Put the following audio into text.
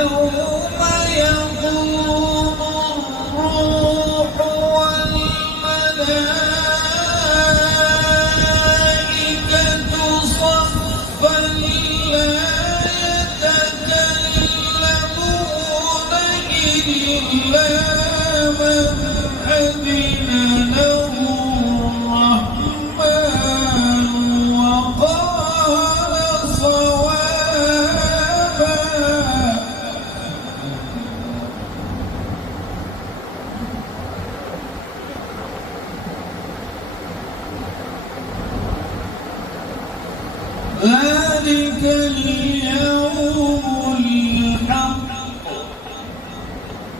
يوم يقوم الروح والملائكة صفا لا يتكلمون إلا من أذن له